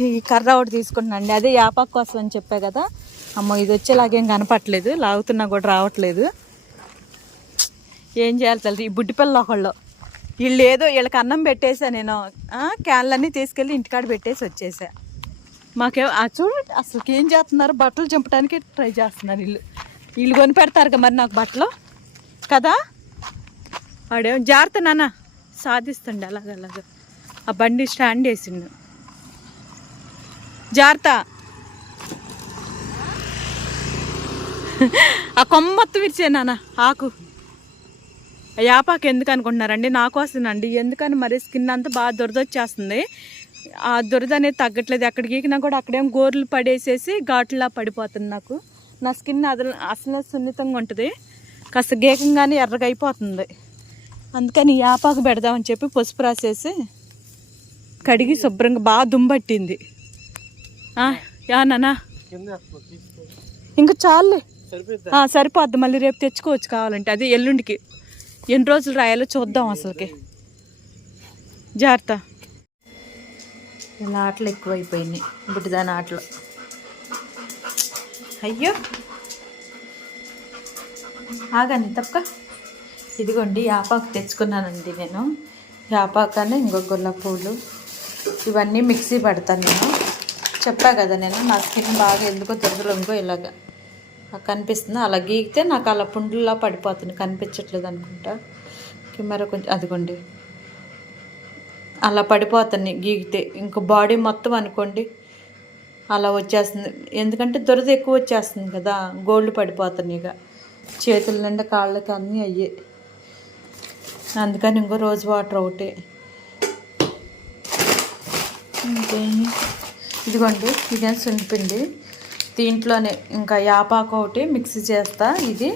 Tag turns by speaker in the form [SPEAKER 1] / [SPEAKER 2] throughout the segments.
[SPEAKER 1] ఈ కర్ర ఒకటి తీసుకున్నాండి అదే యాపాకు కోసం అని చెప్పా కదా. అమ్మ ఇది వచ్చేలాగేం కనపట్లేదు లాగుతున్నా కూడా రావట్లేదు. ఏం చేయాలి తల్లి? ఈ బుడ్డిపిల్ల ఒకళ్ళు. వీళ్ళు ఏదో వీళ్ళకి అన్నం పెట్టేసా నేను. క్యాన్లన్నీ తీసుకెళ్ళి ఇంటికాడ పెట్టేసి వచ్చేసా. మాకే చూడండి అసలు ఏం చేస్తున్నారు? బట్టలు చంపడానికి ట్రై చేస్తున్నారు వీళ్ళు. వీళ్ళు కొని పెడతారు కదా మరి నాకు బట్టలు? కదా? వాడేమో జాగ్రత్త నాన్న. సాధిస్తుండే అలాగ అలాగ. ఆ బండి స్టాండ్ వేసిండు. జాగ్రత్త ఆ కొమ్మ మొత్తం నాన్న ఆకు. ఆ యాపాకు ఎందుకు అనుకుంటున్నారండి? నాకు వస్తుందండి. ఎందుకని మరి స్కిన్ అంతా బాగా దురద వచ్చేస్తుంది ఆ దురద అనేది తగ్గట్లేదు. ఎక్కడ గీకినా కూడా అక్కడేం గోర్లు పడేసేసి ఘాటులా పడిపోతుంది నాకు. నా స్కిన్ అసలు అసలు సున్నితంగా ఉంటుంది. కాస్త గీకంగానే ఎర్రగా అయిపోతుంది. అందుకని యాపాకు పెడదామని చెప్పి పసుపు రాసేసి కడిగి శుభ్రంగా బాగా దుమ్బట్టింది ఆ, యా నానా ఇంకా చాలులే. ఆ, సరిపోద్ది. మళ్ళీ రేపు తెచ్చుకోవచ్చు కావాలంటే. అది ఎల్లుండికి. ఎన్ని రోజులు రాయాలో చూద్దాం అసలుకి. జాగ్రత్త. ఇలా ఆటలు ఎక్కువైపోయినాయి. బుడ్డిదాని ఆటలు. అయ్యో. ఆగాని తప్ప ఇదిగోండి యాపాకు తెచ్చుకున్నానండి నేను. యాపాకని ఇంకో గుల్ల పూలు. ఇవన్నీ మిక్సీ పడతాను నేను. చెప్పా కదా నేను నా స్కిన్ బాగా ఎందుకో దొరకలు ఇంకో ఇలాగా. నాకు కనిపిస్తుంది. అలా గీకితే నాకు అలా పుండ్లా పడిపోతుంది. కనిపించట్లేదు అనుకుంటా. కెమెరా కొంచెం అదిగోండి. అలా పడిపోతుంది గీకితే. ఇంక బాడీ మొత్తం అనుకోండి అలా వచ్చేస్తుంది. ఎందుకంటే దురద ఎక్కువ వచ్చేస్తుంది కదా గోల్డ్ పడిపోతుంది ఇక. చేతుల నిండా కాళ్ళకి అన్నీ అయ్యే. అందుకని ఇంకో రోజు వాటర్ ఒకటే. ఇంకేమి ఇదిగోండి ఇదే సున్నిపిండి దీంట్లోనే ఇంకా యాపాకు ఒకటి మిక్స్ చేస్తా. ఇది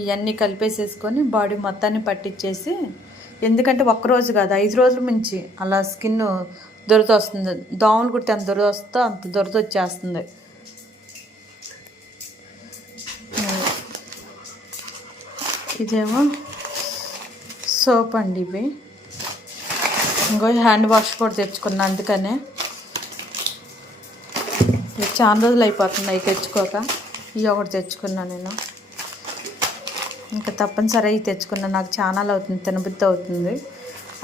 [SPEAKER 1] ఇవన్నీ కలిపేసేసుకొని బాడీ మొత్తాన్ని పట్టించేసి ఎందుకంటే ఒక్కరోజు కాదు ఐదు రోజుల నుంచి అలా స్కిన్ దొరద వస్తుంది. దోమలు కుడితే అంత దొరద వస్తే అంత దొరద వచ్చేస్తుంది. ఇదేమో సోప్ అండి ఇవి. ఇంకో హ్యాండ్ వాష్ కూడా తెచ్చుకున్నా అందుకనే. చాలా రోజులు అయిపోతున్నాయి తెచ్చుకోక. ఇవి ఒకటి తెచ్చుకున్నా నేను. ఇంకా తప్పనిసరి అవి తెచ్చుకున్నా. నాకు చాలా అవుతుంది తినబుద్ధి అవుతుంది.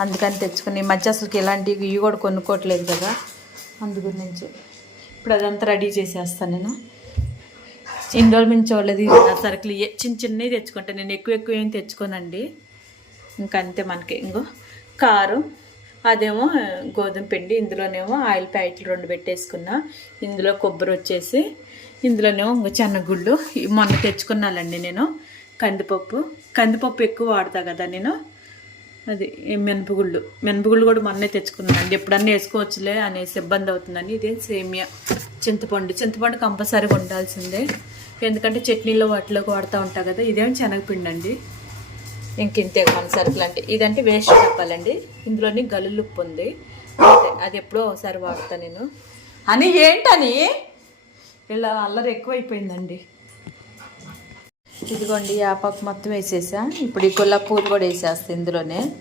[SPEAKER 1] అందుకని తెచ్చుకుని ఈ మధ్య అసలుకి ఇలాంటివి ఇవి కూడా కొనుక్కోవట్లేదు కదా. అందు గురించి ఇప్పుడు అదంతా రెడీ చేసేస్తాను నేను. ఇన్ని రోజుల నుంచి చూడలేదు సరుకులు చిన్న చిన్నవి తెచ్చుకుంటాను నేను ఎక్కువ ఎక్కువ ఏం తెచ్చుకోనండి. ఇంకంతే అంతే మనకి. ఇంకో కారు. అదేమో గోధుమ పిండి ఇందులోనేమో ఆయిల్ ప్యాకెట్లు రెండు పెట్టేసుకున్నా. ఇందులో కొబ్బరి వచ్చేసి ఇందులోనేమో ఇంకా చెన్నగుళ్ళు మొన్న తెచ్చుకున్నానండి నేను కందిపప్పు. కందిపప్పు ఎక్కువ వాడతా కదా నేను. అది మినపగుళ్ళు. మినపగుళ్ళు కూడా మొన్నే తెచ్చుకున్నానండి. ఎప్పుడన్నా వేసుకోవచ్చులే అనేసి ఇబ్బంది అవుతుందని ఇదే సేమియా? చింతపండు. చింతపండు కంపల్సరీగా ఉండాల్సిందే. ఎందుకంటే చట్నీలో వాటిలోకి వాడుతూ ఉంటా కదా. ఇదేమో శనగపిండి అండి ఇంతే మన సరుకులు అంటే ఇదంటే వేస్ట్ చెప్పాలండి. ఇందులోని గల్లుప్పు ఉంది. అది ఎప్పుడో ఒకసారి వాడతా నేను. అని ఏంటని ఇలా అల్లరి ఎక్కువైపోయిందండి. ఇదిగోండి ఆపాకు మొత్తం వేసేసా. ఇప్పుడు ఈ గులాబీ పూలు కూడా వేసేస్తా ఇందులోనే.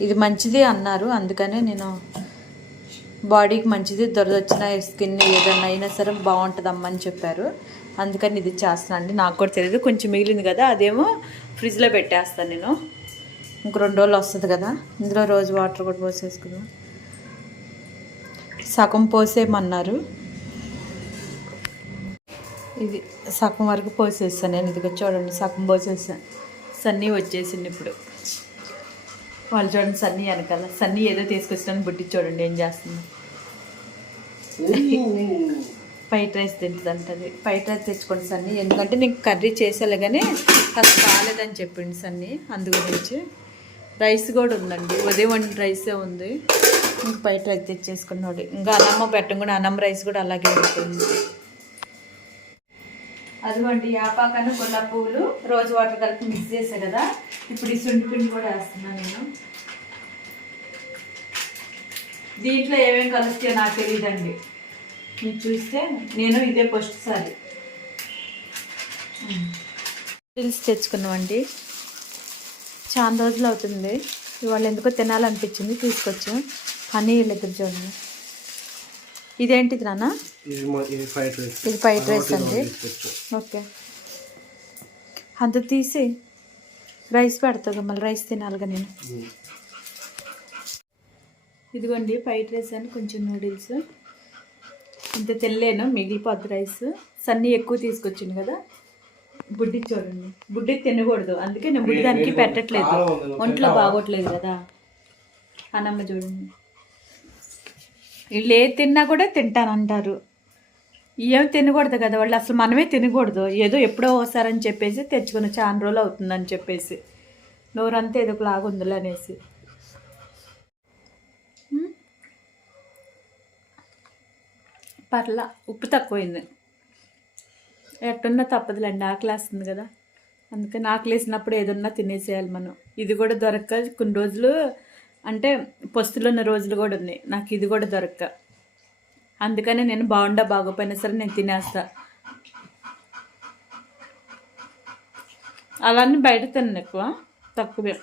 [SPEAKER 1] ఇది మంచిది అన్నారు. అందుకనే నేను బాడీకి మంచిది దొరదొచ్చిన స్కిన్ ఏదైనా అయినా సరే బాగుంటుందమ్మా అని చెప్పారు. అందుకని ఇది చేస్తాను అండి. నాకు కూడా తెలియదు కొంచెం మిగిలింది కదా అదేమో ఫ్రిడ్జ్లో పెట్టేస్తాను నేను. ఇంక రెండు రోజులు వస్తుంది కదా. ఇందులో రోజు వాటర్ కూడా పోసేసుకుందాం. సగం పోసేయమన్నారు. ఇది సగం వరకు పోసేస్తాను నేను. ఇదిగో చూడండి సగం పోసేసాను సన్నీ వచ్చేసింది ఇప్పుడు. వాళ్ళు చూడండి సన్నీ వెనకాల. సన్నీ ఏదో తీసుకొచ్చాను బుట్టి చూడండి ఏం చేస్తుంది. ఫ్రైడ్ రైస్ తింటుందంటది. ఫ్రైడ్ రైస్ తెచ్చుకోండి సన్ని. ఎందుకంటే నీకు కర్రీ చేసేలాగానే అది బాగాలేదని చెప్పింది సన్ని అందు గురించి రైస్ కూడా ఉందండి. ఉదయం వండిన రైసే ఉంది. ఇంక ఫ్రైడ్ రైస్ తెచ్చేసుకున్నాడు ఇంకా అన్నమ్మ పెట్టం కూడా అన్నం రైస్ కూడా అలాగే ఉంటుంది. అదిగోండి యాపాకను గులాబీ పువ్వులు రోజు వాటర్ కలిపి మిక్స్ చేసా కదా. ఇప్పుడు ఈ సుండి పిండి కూడా వేస్తున్నాను నేను. దీంట్లో ఏమేమి కలుస్తాయో నాకు తెలియదండి. మీరు చూస్తే నేను ఇదే ఫస్ట్ సారి. రీల్స్ తెచ్చుకున్నామండి. చాలా రోజులు అవుతుంది. ఇవాళ ఎందుకో తినాలనిపించింది తీసుకొచ్చాం. హనీ వీళ్ళిద్దరు చూడండి. ఇదేంటిది నాన్న?
[SPEAKER 2] ఇది ఫ్రైడ్ రైస్
[SPEAKER 1] ఇది ఫ్రైడ్ రైస్ అండి. ఓకే. అంత తీసి రైస్ పెడతా మళ్ళీ రైస్ తినాలిగా నేను. ఇదిగోండి ఫ్రైడ్ రైస్ అని కొంచెం నూడిల్స్ ఇంత తెల్లేను మిగిలిపోద్ది రైస్. సన్నీ ఎక్కువ తీసుకొచ్చింది కదా. బుడ్డి చూడండి బుడ్డి తినకూడదు. అందుకే నేను బుడ్డి దానికి పెట్టట్లేదు. ఒంట్లో బాగోట్లేదు కదా. అనమ్మ చూడండి. వీళ్ళు ఏది తిన్నా కూడా తింటానంటారు. ఏం తినకూడదు కదా. వాళ్ళు అసలు మనమే తినకూడదు. ఏదో ఎప్పుడో ఒకసారని చెప్పేసి తెచ్చుకుని చాలా రోజులు అవుతుందని చెప్పేసి. నోరంతా ఏదో ఒకలాగా ఉందిలే అనేసి. పర్లా ఉప్పు తక్కువైంది. ఎట్టున్నా తప్పదులేండి ఆకలి వేస్తుంది కదా. అందుకని ఆకలి వేసినప్పుడు ఏదన్నా తినేసేయాలి మనం. ఇది కూడా దొరక్క కొన్ని రోజులు అంటే పొస్తులున్న రోజులు కూడా ఉన్నాయి. నాకు ఇది కూడా దొరక్క. అందుకనే నేను బాగుండా బాగోపోయినా సరే నేను తినేస్తా. అలానే బయట తిన్నాను ఎక్కువ తక్కువే.